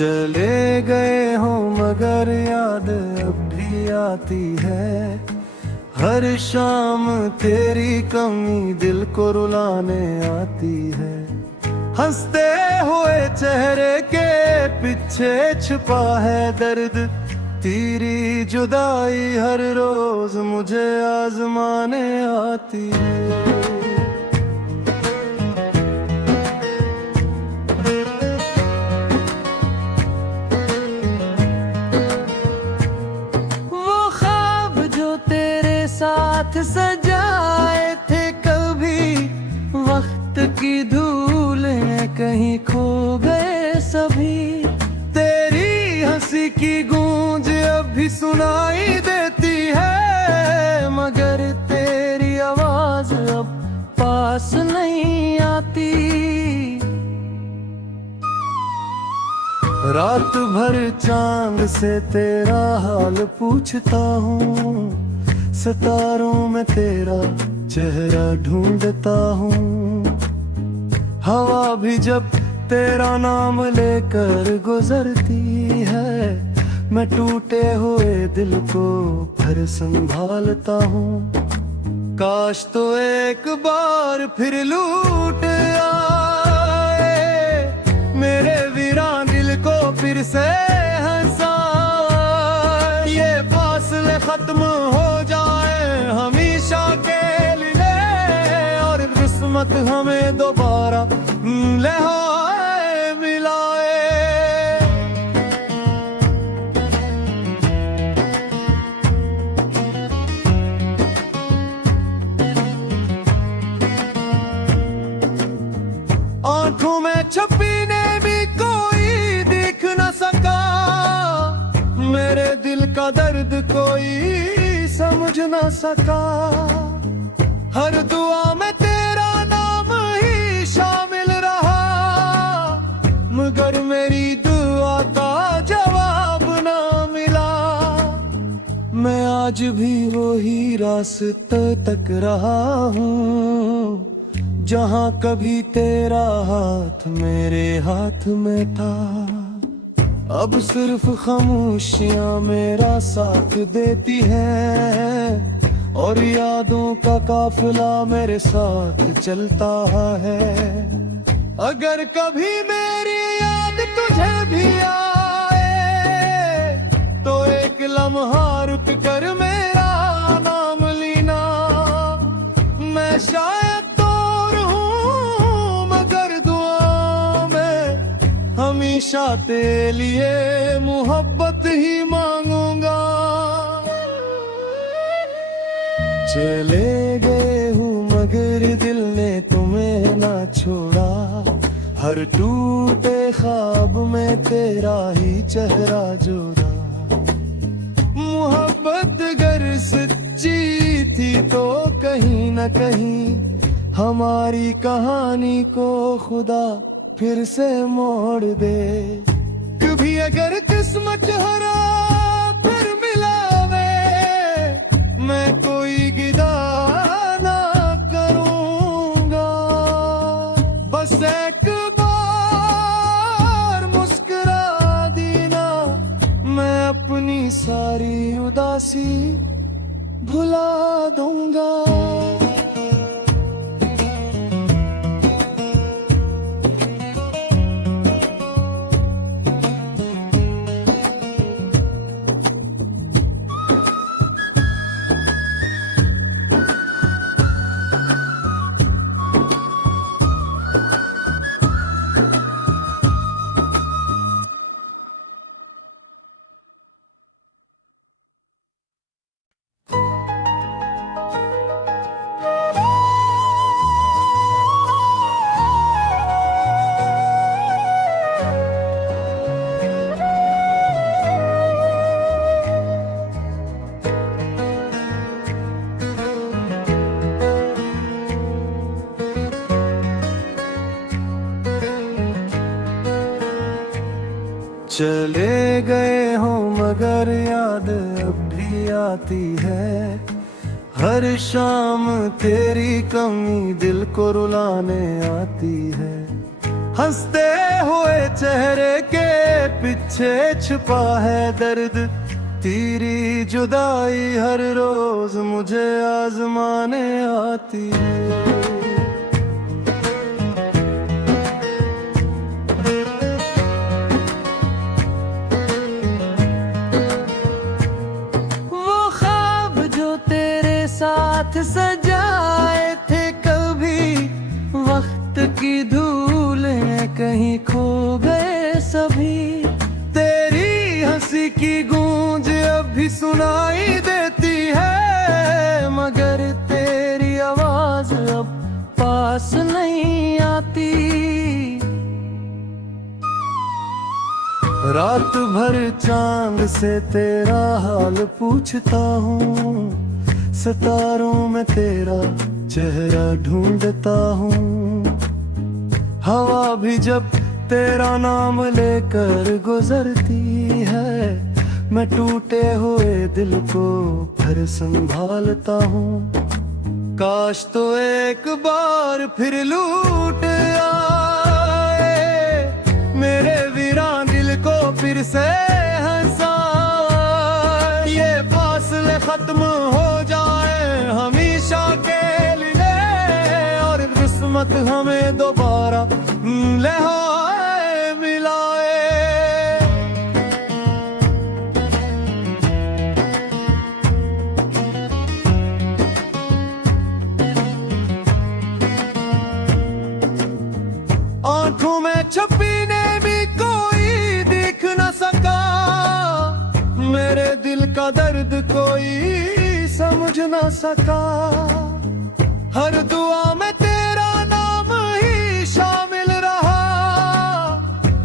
चले गए हो मगर याद अब भी आती है। हर शाम तेरी कमी दिल को रुलाने आती है। हंसते हुए चेहरे के पीछे छुपा है दर्द। तेरी जुदाई हर रोज मुझे आजमाने आती है। साथ सजाए थे कभी वक्त की धूल में कहीं खो गए सभी। तेरी हंसी की गूंज अब भी सुनाई देती है मगर तेरी आवाज अब पास नहीं आती। रात भर चांद से तेरा हाल पूछता हूँ। सितारों में तेरा चेहरा ढूंढता हूँ। हवा भी जब तेरा नाम लेकर गुजरती है मैं टूटे हुए दिल को फिर संभालता हूँ। काश तो एक बार फिर लूट आए मेरे वीरान दिल को फिर से हंसाए। ये फासले खत्म हो हमेशा के लिए और किस्मत हमें दोबारा लहाए मिलाए। आंखों में छुपी ने भी कोई देख न सका। मेरे दिल का दर्द कोई समझ न सका। हर दुआ में तेरा नाम ही शामिल रहा मगर मेरी दुआ का जवाब ना मिला। मैं आज भी वही रास्ते तक रहा हूँ जहाँ कभी तेरा हाथ मेरे हाथ में था। अब सिर्फ खामोशियाँ मेरा साथ देती हैं और यादों का काफिला मेरे साथ चलता है। अगर कभी मेरी याद तुझे भी आए तो एक लम्हा रुक कर मेरा नाम लेना। मैं शायद दूर हूँ मगर दुआ में हमेशा तेरे लिए मोहब्बत ही मांगूंगा। चले गए हूँ मगर दिल ने तुम्हें ना छोड़ा। हर टूटे ख्वाब में तेरा ही चेहरा जोड़ा। मोहब्बत अगर सच्ची थी तो कहीं न कहीं हमारी कहानी को खुदा फिर से मोड़ दे। कभी अगर किस्मत हरा फिर मिलावे मैं कोई गिदा ना करूंगा। बस एक बार मुस्कुरा देना मैं अपनी सारी उदासी भुला दूंगा। चले गए हो मगर याद अब भी आती है। हर शाम तेरी कमी दिल को रुलाने आती है। हंसते हुए चेहरे के पीछे छुपा है दर्द। तेरी जुदाई हर रोज मुझे आजमाने आती है। वो ख्वाब जो तेरे साथ सजाए थे कभी, वक्त की धूल में कहीं खो गए सभी। तेरी हंसी की गूंज अब भी सुनाई देती है, मगर तेरी आवाज अब पास नहीं आती। रात भर चांद से तेरा हाल पूछता हूँ, सितारों में तेरा चेहरा ढूंढता हूँ। हवा भी जब तेरा नाम लेकर गुजरती है, मैं टूटे हुए दिल को फिर संभालता हूँ। काश तो एक बार फिर लूट आए, मेरे वीरान दिल को फिर से हंसाए। ये फासले खत्म हो जाए हमेशा के लिए, और किस्मत हमें दोबारा लहाए मिलाए। आंखों में छुपी ने भी कोई देख न सका, मेरे दिल का दर्द कोई समझ न सका। हर दुआ में तेरा नाम ही शामिल रहा,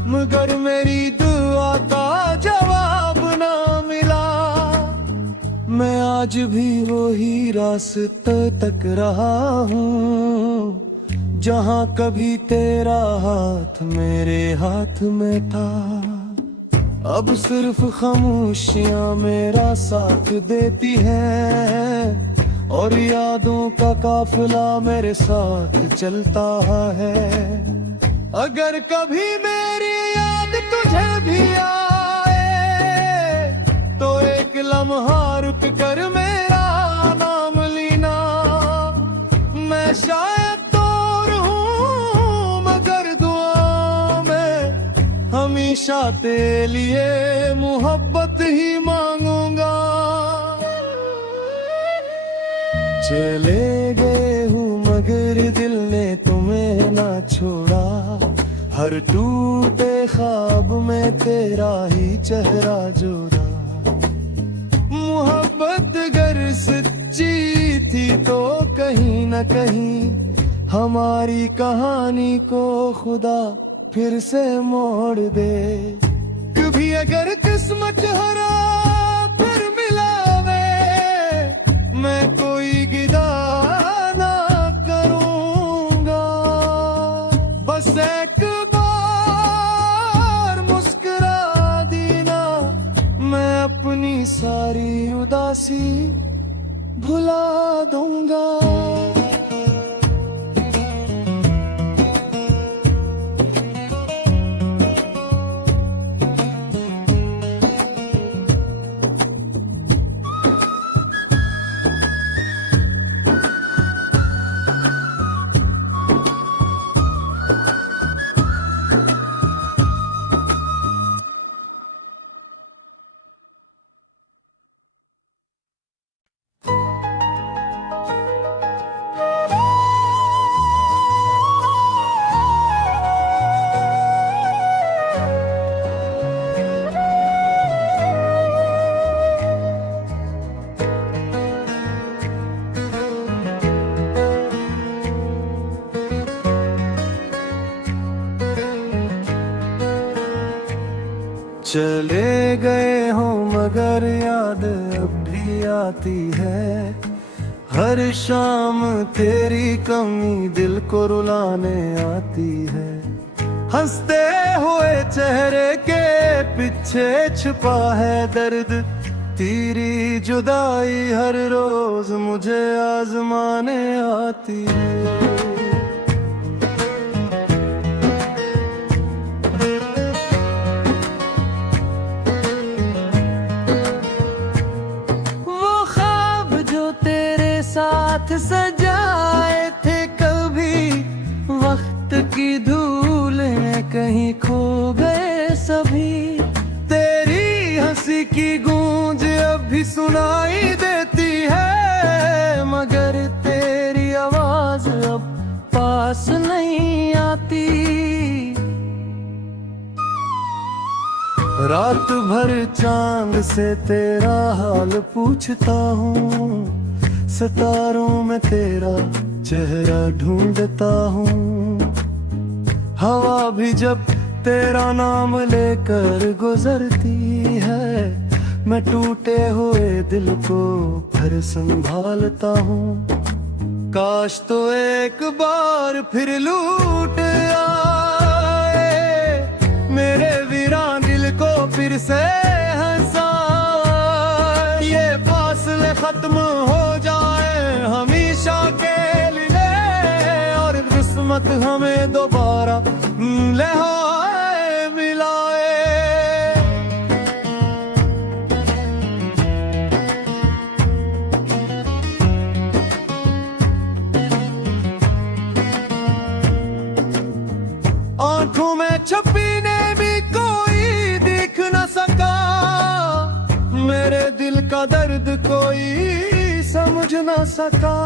मगर मेरी दुआ का जवाब ना मिला। मैं आज भी वही रास्ते तक रहा हूँ, जहाँ कभी तेरा हाथ मेरे हाथ में था। अब सिर्फ खामोशियाँ मेरा साथ देती हैं, और यादों का काफिला मेरे साथ चलता है। अगर कभी मेरी याद तुझे भी आए, तो एक लम्हा रुक कर मेरा नाम लेना। मैं शायद दूर हूँ, मगर दुआ में हमेशा तेरे लिए मोहब्बत ही मांगूंगा। चले गए हूँ मगर दिल ने तुम्हें ना छोड़ा, हर टूटे ख्वाब में तेरा ही चेहरा जोड़ा। मोहब्बत अगर सच्ची थी तो कहीं न कहीं हमारी कहानी को खुदा फिर से मोड़ दे। कभी अगर किस्मत हरा फिर मिलावे, मैं कोई गिदा ना करूंगा। बस एक बार मुस्कुरा देना, मैं अपनी सारी उदासी भुला दूंगा। चले गए हो मगर याद अब भी आती है, हर शाम तेरी कमी दिल को रुलाने आती है। हंसते हुए चेहरे के पीछे छुपा है दर्द, तेरी जुदाई हर रोज मुझे आजमाने आती है। साथ सजाए थे कभी, वक्त की धूल में कहीं खो गए सभी। तेरी हंसी की गूंज अब भी सुनाई देती है, मगर तेरी आवाज अब पास नहीं आती। रात भर चांद से तेरा हाल पूछता हूँ, सितारों में तेरा चेहरा ढूंढता हूँ। हवा भी जब तेरा नाम लेकर गुजरती है, मैं टूटे हुए दिल को फिर संभालता हूँ। काश तो एक बार फिर लूट आए, मेरे वीरान दिल को फिर से हंसाए। ये फासले खत्म हो जाए हमेशा के लिए, और किस्मत हमें दोबारा लहाए मिलाए। आंखों में छपी ने भी कोई दिख न सका, मेरे दिल का दर्द कोई समझ न सका।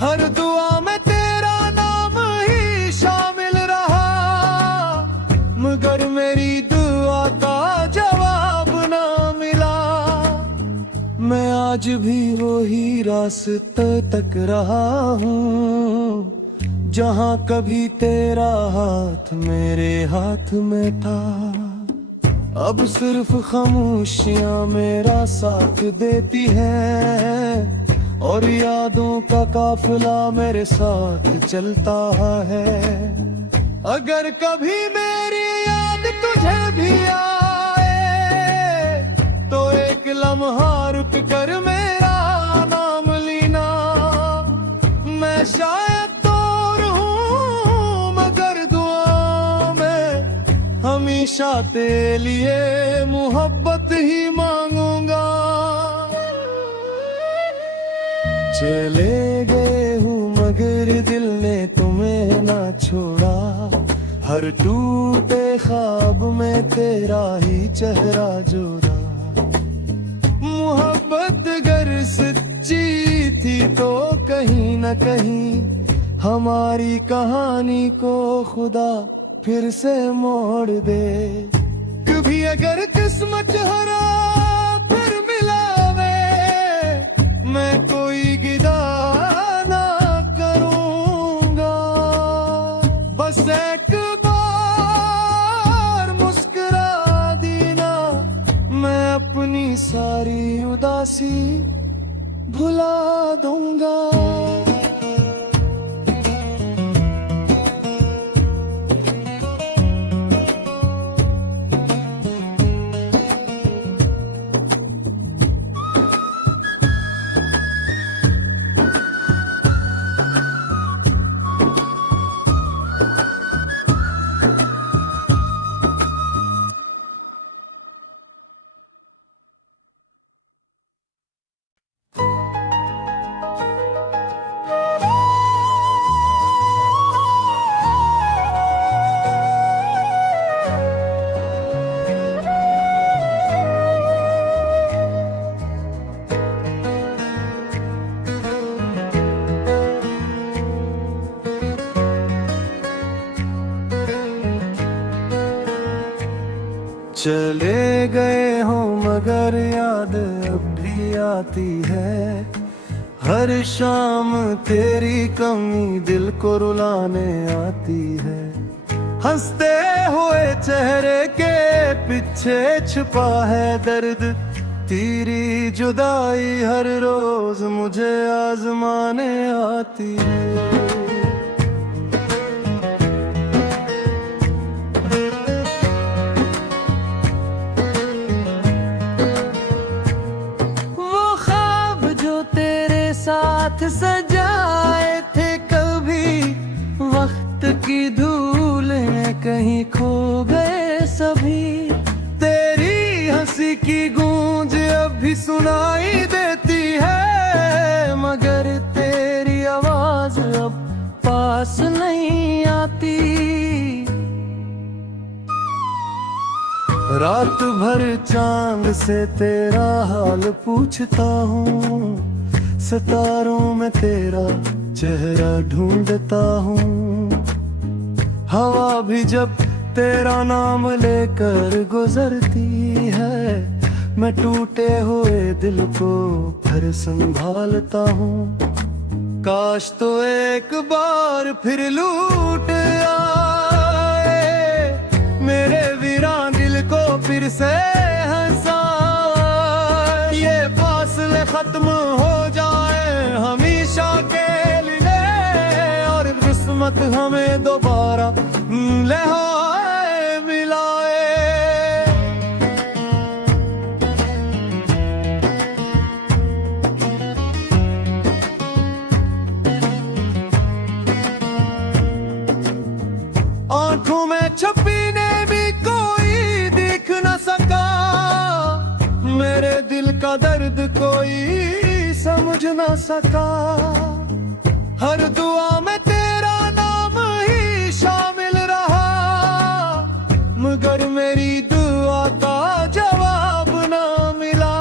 हर दुआ में तेरा नाम ही शामिल रहा, मगर मेरी दुआ का जवाब ना मिला। मैं आज भी वही रास्ते तक रहा हूँ, जहाँ कभी तेरा हाथ मेरे हाथ में था। अब सिर्फ खामोशियाँ मेरा साथ देती हैं, और यादों का काफिला मेरे साथ चलता है। अगर कभी मेरी याद तुझे भी आए, तो एक लम्हा रुक कर मेरा नाम लेना। मैं शायद दूर हूँ, मगर दुआ में हमेशा तेरे लिए मोहब्बत ही मांगूंगा। चले गए हूँ मगर दिल ने तुम्हें ना छोड़ा, हर टूटे ख्वाब में तेरा ही चेहरा जोड़ा। मोहब्बत अगर सच्ची थी तो कहीं न कहीं हमारी कहानी को खुदा फिर से मोड़ दे। कभी अगर किस्मत हरा फिर मिलावे, मैं कोई गिदा ना करूंगा। बस एक बार मुस्कुरा देना, मैं अपनी सारी उदासी भुला दूंगा। चले गए हो मगर याद अब भी आती है, हर शाम तेरी कमी दिल को रुलाने आती है। हंसते हुए चेहरे के पीछे छुपा है दर्द, तेरी जुदाई हर रोज मुझे आजमाने आती है। साथ सजाए थे कभी, वक्त की धूल में कहीं खो गए सभी। तेरी हंसी की गूंज अब भी सुनाई देती है, मगर तेरी आवाज अब पास नहीं आती। रात भर चांद से तेरा हाल पूछता हूँ, सितारों में तेरा चेहरा ढूंढता हूँ। हवा भी जब तेरा नाम लेकर गुजरती है, मैं टूटे हुए दिल को फिर संभालता हूँ। काश तो एक बार फिर लूट आए, मेरे वीरान दिल को फिर से हंसाए। ये फासले खत्म हो जाए हमेशा के लिए, और किस्मत हमें दोबारा लहाए मिलाए। आंखों में छुपी ने भी कोई दिख न सका, मेरे दिल का दर्द कोई समझ न सका। हर दुआ में तेरा नाम ही शामिल रहा, मगर मेरी दुआ का जवाब न मिला।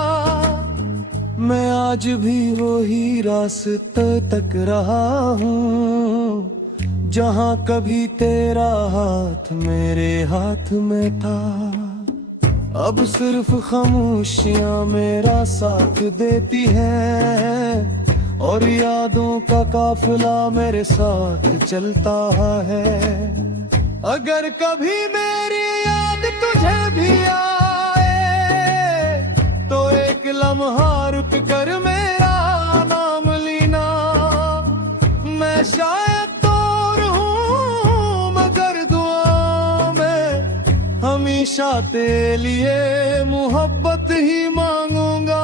मैं आज भी वही रास्ते तक रहा हूँ, जहाँ कभी तेरा हाथ मेरे हाथ में था। अब सिर्फ खामोशियाँ मेरा साथ देती हैं, और यादों का काफिला मेरे साथ चलता है। अगर कभी मेरी याद तुझे भी आए, तो एक लम्हा रुक कर मेरा नाम लेना। मैं शायद दूर हूँ मगर दुआ में हमेशा तेरे लिए मोहब्बत ही मांगूंगा।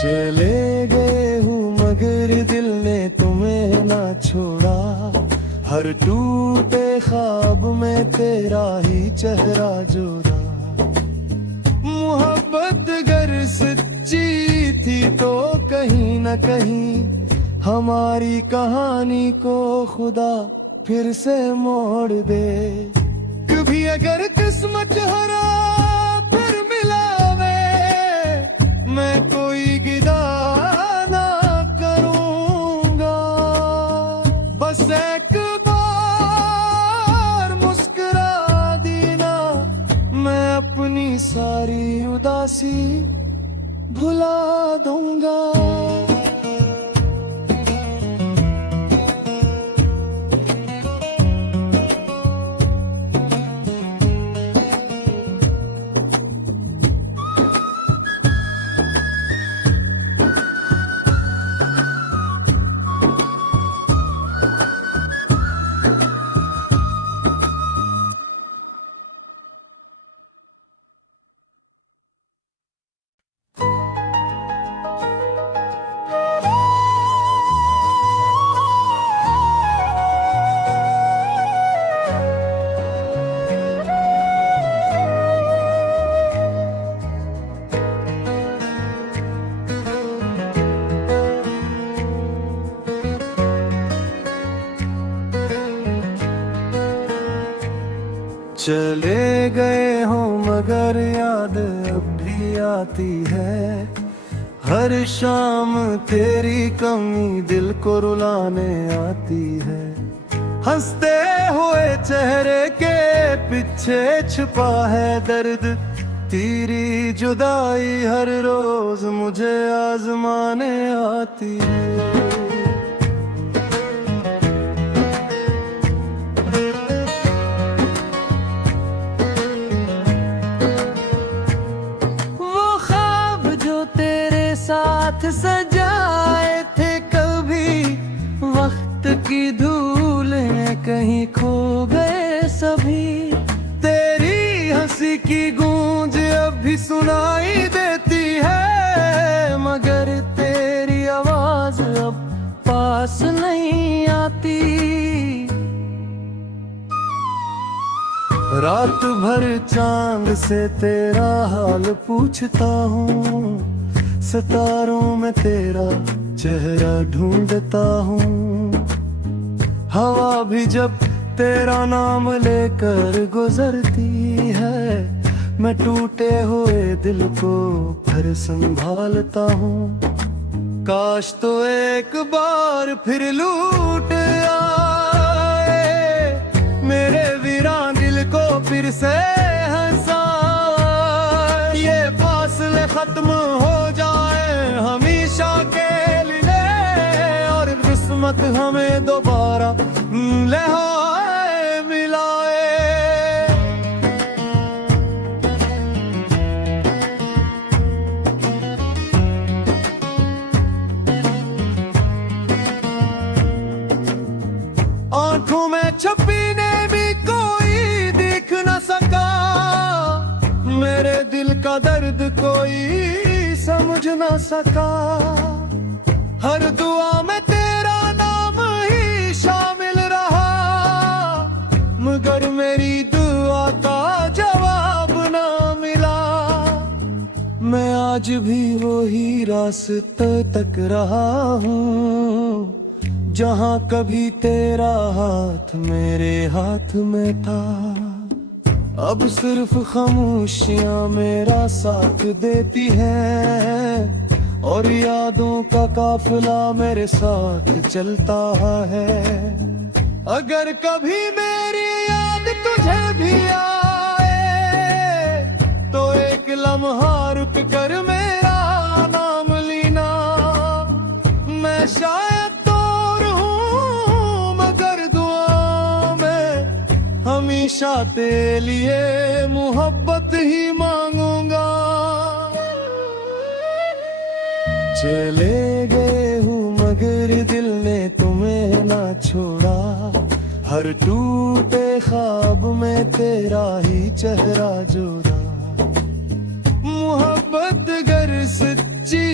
चले गए हूँ मगर दिल ने तुम्हें ना छोड़ा, हर टूटे ख्वाब में तेरा ही चेहरा जोड़ा। मोहब्बत अगर सच्ची थी तो कहीं न कहीं हमारी कहानी को खुदा फिर से मोड़ दे। कभी अगर किस्मत हरा फिर मिलावे, मैं कोई गिला ना करूंगा। बस एक बार मुस्कुरा देना, मैं अपनी सारी उदासी भुला दूंगा। चले गए हो मगर याद अब भी आती है, हर शाम तेरी कमी दिल को रुलाने आती है। हंसते हुए चेहरे के पीछे छुपा है दर्द, तेरी जुदाई हर रोज मुझे आजमाने आती है। साथ सजाए थे कभी वक्त की धूल में कहीं खो गए सभी। तेरी हंसी की गूंज अब भी सुनाई देती है, मगर तेरी आवाज अब पास नहीं आती। रात भर चांद से तेरा हाल पूछता हूँ, सितारों में तेरा चेहरा ढूंढता हूँ, हवा भी जब तेरा नाम लेकर गुजरती है, मैं टूटे हुए दिल को फिर संभालता हूँ। काश तो एक बार फिर लूट आए, मेरे वीरान दिल को फिर से हंसाए। ये फासले खत्म हो जाए हमेशा के लिए, और किस्मत हमें दोबारा लहाए मिलाए। आंखों में छुपी ने भी कोई देख न सका, मेरे दिल का दर्द कोई समझ न सका। हर दुआ में तेरा नाम ही शामिल रहा, मगर मेरी दुआ का जवाब ना मिला। मैं आज भी वही रास्ते तक रहा हूँ, जहाँ कभी तेरा हाथ मेरे हाथ में था। अब सिर्फ खामोशियाँ मेरा साथ देती हैं, और यादों का काफिला मेरे साथ चलता है। अगर कभी मेरी याद तुझे भी आए, तो एक लम्हा रुक कर मेरा नाम लेना। मैं शायद दूर हूँ मगर दुआ में हमेशा तेरे लिए मोहब्बत ही मांगूंगा। चले गए हूँ मगर दिल ने तुम्हें ना छोड़ा, हर टूटे ख्वाब में तेरा ही चेहरा जोड़ा। मोहब्बत अगर सच्ची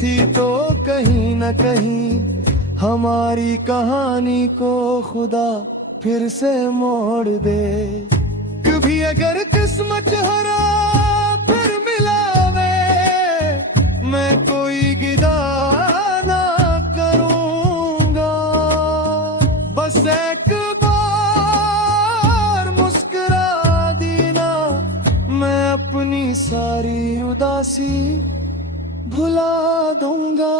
थी तो कहीं न कहीं हमारी कहानी को खुदा फिर से मोड़ दे। कभी अगर किस्मत हरा फिर मिलावे, मैं कोई गिदा ना करूंगा। बस एक बार मुस्कुरा देना, मैं अपनी सारी उदासी भुला दूंगा।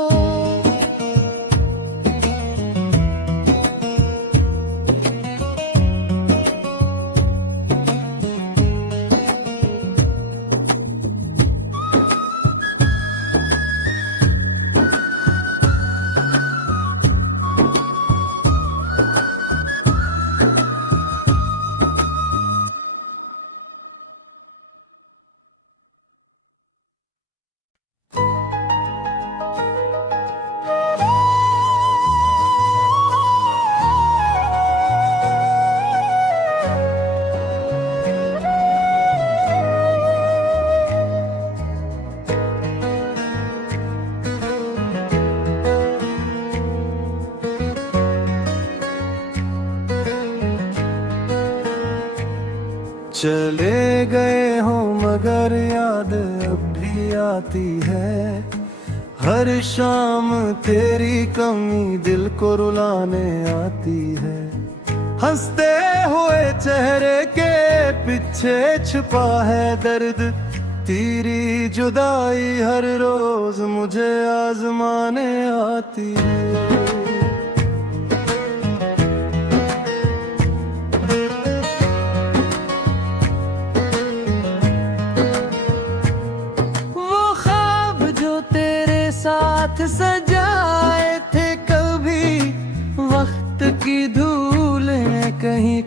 चले गए हो मगर याद अब भी आती है, हर शाम तेरी कमी दिल को रुलाने आती है। हंसते हुए चेहरे के पीछे छुपा है दर्द, तेरी जुदाई हर रोज मुझे आजमाने आती है। साथ सजाए थे कभी वक्त की धूल में कहीं